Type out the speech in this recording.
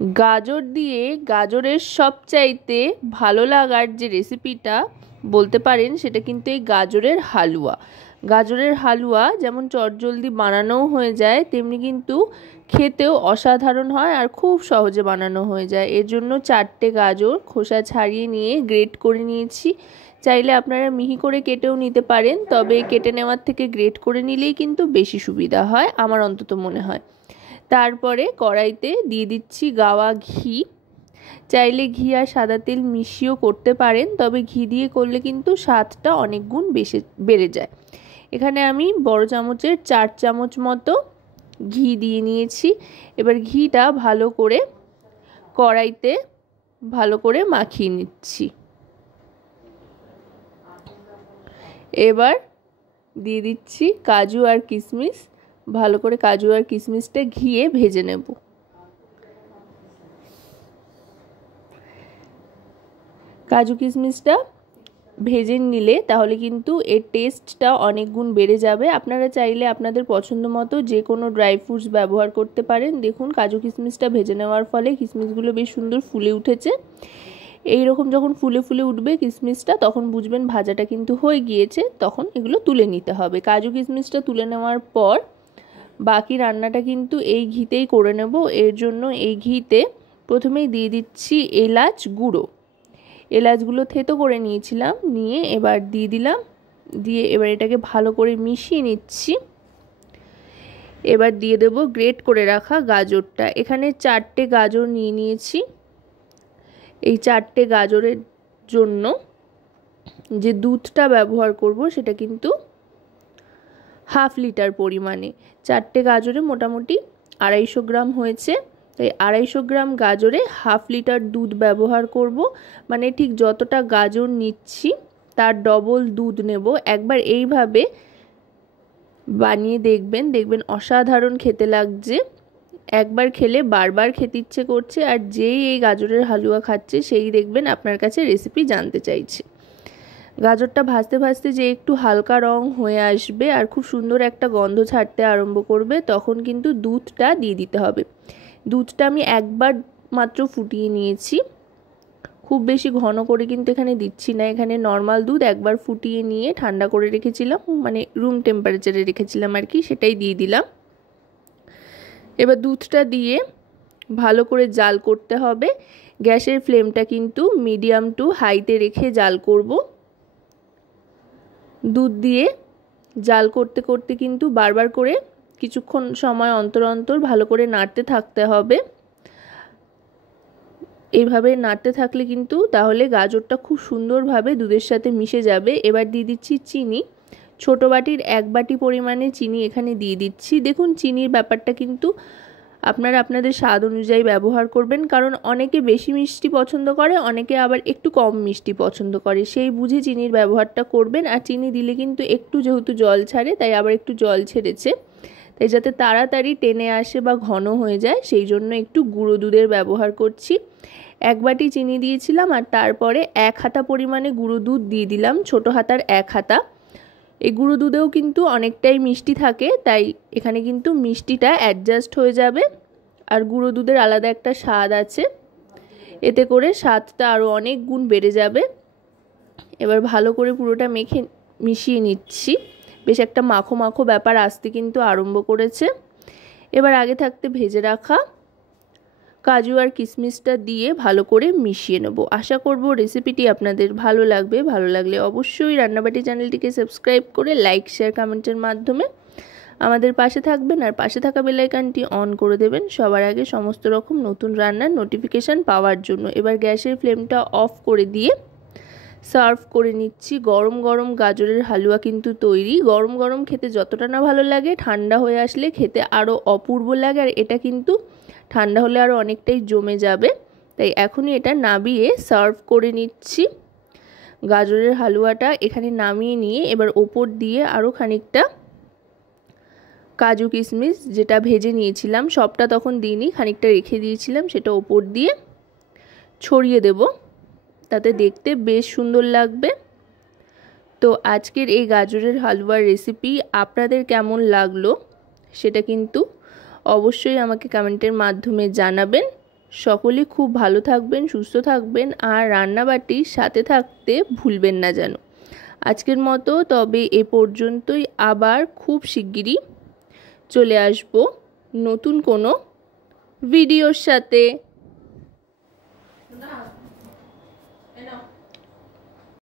গাজর দিয়ে গাজরের সবচাইতে ভালো লাগার যে রেসিপিটা বলতে পারেন সেটা কিন্তু এই গাজরের হালুয়া। গাজরের হালুয়া যেমন চটজলদি বানানোও হয়ে যায়, তেমনি কিন্তু খেতেও অসাধারণ হয় আর খুব সহজে বানানো হয়ে যায়। এর জন্য 4টে গাজর খোসা ছাড়িয়ে নিয়ে গ্রেট করে নিয়েছি। চাইলে আপনারা মিহি করে কেটেও নিতে পারেন, তবে কেটে নেওয়ার থেকে গ্রেট করে নিলেই কিন্তু বেশি সুবিধা হয়, আমার অন্তত মনে হয়। তারপরে কড়াইতে দিয়ে দিচ্ছি গাওয়া ঘি। চাইলে ঘি আর সাদা তেল মিশিয়েও করতে পারেন, তবে ঘি দিয়ে করলে কিন্তু স্বাদটা অনেক গুণ বেড়ে যায়। এখানে আমি বড় চামচের 4 চামচ মতো ঘি দিয়ে নিয়েছি। এবার ঘিটা ভালো করে কড়াইতে ভালো করে মাখিয়ে নিচ্ছি। এবার দিয়ে দিচ্ছি কাজু আর কিশমিশ। ভালো করে কাজু আর কিশমিশটা ঘিয়ে ভেজে নেব। কাজু কিশমিশটা ভেজে নিলে তাহলে কিন্তু এর টেস্টটা অনেক গুণ বেড়ে যাবে। আপনারা চাইলে আপনাদের পছন্দ মতো যে কোনো ড্রাই ফ্রুটস ব্যবহার করতে পারেন। দেখুন কাজু কিশমিশটা ভেজে নেওয়ার ফলে কিশমিশগুলো বেশ সুন্দর ফুলে উঠেছে। এই রকম যখন ফুলে ফুলে উঠবে কিশমিশটা, তখন বুঝবেন ভাজাটা কিন্তু হয়ে গিয়েছে, তখন এগুলো তুলে নিতে হবে। কাজু কিশমিশটা তুলে নেওয়ার পর বাকি রান্নাটা কিন্তু এই ঘিতেই করে নেব। এর জন্য এই ঘিতে প্রথমেই দিয়ে দিচ্ছি এলাচ গুঁড়ো। এলাচগুলো থেতো করে নিয়েছিলাম, নিয়ে এবার দিয়ে দিলাম। দিয়ে এবার এটাকে ভালো করে মিশিয়ে নিচ্ছি। এবার দিয়ে দেব গ্রেট করে রাখা গাজরটা। এখানে 4টে গাজর নিয়ে নিয়েছি। এই 4টে গাজরের জন্য যে দুধটা ব্যবহার করব সেটা কিন্তু 1/2 লিটার পরিমাণে। 4টে গাজরে মোটামুটি 250 গ্রাম হয়েছে, তাই 250 গ্রাম গাজরে 1/2 লিটার দুধ ব্যবহার করব। মানে ঠিক যতটা গাজর নিচ্ছি তার ডবল দুধ নেব। একবার এইভাবে বানিয়ে দেখবেন অসাধারণ খেতে লাগছে। একবার খেলে বারবার খেতে ইচ্ছে করছে, আর যেই এই গাজরের হালুয়া খাচ্ছে সেই দেখবেন আপনার কাছে রেসিপি জানতে চাইছে। গাজরটা ভাজতে ভাজতে যে একটু হালকা রং হয়ে আসবে আর খুব সুন্দর একটা গন্ধ ছাড়তে আরম্ভ করবে, তখন কিন্তু দুধটা দিয়ে দিতে হবে। দুধটা আমি একবার মাত্র ফুটিয়ে নিয়েছি, খুব বেশি ঘন করে কিন্তু এখানে দিচ্ছি না। এখানে নর্মাল দুধ একবার ফুটিয়ে নিয়ে ঠান্ডা করে রেখেছিলাম, মানে রুম টেম্পারেচারে রেখেছিলাম আর কি, সেটাই দিয়ে দিলাম। এবার দুধটা দিয়ে ভালো করে জাল করতে হবে। গ্যাসের ফ্লেমটা কিন্তু মিডিয়াম টু হাইতে রেখে জাল করব। দুধ দিয়ে জাল করতে করতে কিন্তু বারবার করে কিছুক্ষণ সময় অন্তর অন্তর ভালো করে নাড়তে থাকতে হবে। এইভাবে নাড়তে থাকলে কিন্তু তাহলে গাজরটা খুব সুন্দরভাবে দুধের সাথে মিশে যাবে। এবার দিয়ে দিচ্ছি চিনি। ছোট বাটির 1 বাটি পরিমাণে চিনি এখানে দিয়ে দিচ্ছি। দেখুন চিনির ব্যাপারটা কিন্তু আপনারা আপনাদের স্বাদ অনুযায়ী ব্যবহার করবেন, কারণ অনেকে বেশি মিষ্টি পছন্দ করে, অনেকে আবার একটু কম মিষ্টি পছন্দ করে, সেই বুঝে চিনির ব্যবহারটা করবেন। আর চিনি দিলে কিন্তু একটু যেহেতু জল ছাড়ে, তাই আবার একটু জল ছেড়েছে, তাই যাতে তাড়াতাড়ি টেনে আসে বা ঘন হয়ে যায় সেই জন্য একটু গুঁড়ো দুধের ব্যবহার করছি। 1 বাটি চিনি দিয়েছিলাম আর তারপরে 1 হাতা পরিমাণে গুঁড়ো দুধ দিয়ে দিলাম, ছোট হাতার 1 হাতা। এই গুঁড়ো দুধেও কিন্তু অনেকটাই মিষ্টি থাকে, তাই এখানে কিন্তু মিষ্টিটা অ্যাডজাস্ট হয়ে যাবে। আর গুঁড়ো দুধের আলাদা একটা স্বাদ আছে, এতে করে স্বাদটা আরও অনেক গুণ বেড়ে যাবে। এবার ভালো করে পুরোটা মিশিয়ে নিচ্ছি। বেশ একটা মাখো মাখো ব্যাপার আসতে কিন্তু আরম্ভ করেছে। এবার আগে থাকতে ভেজে রাখা কাজু আর কিশমিশটা দিয়ে ভালো করে মিশিয়ে নেব। আশা করব রেসিপিটি আপনাদের ভালো লাগবে। ভালো লাগলে অবশ্যই রান্নাবাটি চ্যানেলটিকে সাবস্ক্রাইব করে লাইক শেয়ার কমেন্টের মাধ্যমে আমাদের পাশে থাকবেন, আর পাশে থাকা বেল আইকনটি অন করে দেবেন সবার আগে সমস্ত রকম নতুন রান্নার নোটিফিকেশান পাওয়ার জন্য। এবার গ্যাসের ফ্লেমটা অফ করে দিয়ে সার্ভ করে নিচ্ছি। গরম গরম গাজরের হালুয়া কিন্তু তৈরি। গরম গরম খেতে যতটা না ভালো লাগে, ঠান্ডা হয়ে আসলে খেতে আরও অপূর্ব লাগে, আর এটা কিন্তু ঠান্ডা হলে আরও অনেকটাই জমে যাবে। তাই এখনই এটা নামিয়ে সার্ভ করে নিচ্ছি। গাজরের হালুয়াটা এখানে নামিয়ে নিয়ে এবার ওপর দিয়ে আরও খানিকটা কাজু কিশমিশ যেটা ভেজে নিয়েছিলাম, সবটা তখন দিইনি, খানিকটা রেখে দিয়েছিলাম, সেটা ওপর দিয়ে ছড়িয়ে দেব, তাতে দেখতে বেশ সুন্দর লাগবে। তো আজকের এই গাজরের হালুয়ার রেসিপি আপনাদের কেমন লাগলো সেটা কিন্তু অবশ্যই আমাকে কমেন্টের মাধ্যমে জানাবেন। সকলে খুব ভালো থাকবেন, সুস্থ থাকবেন, আর রান্নাবাটির সাথে থাকতে ভুলবেন না যেন। আজকের মতো তবে এ পর্যন্তই। আবার খুব শিগগিরই চলে আসব নতুন কোনো ভিডিওর সাথে।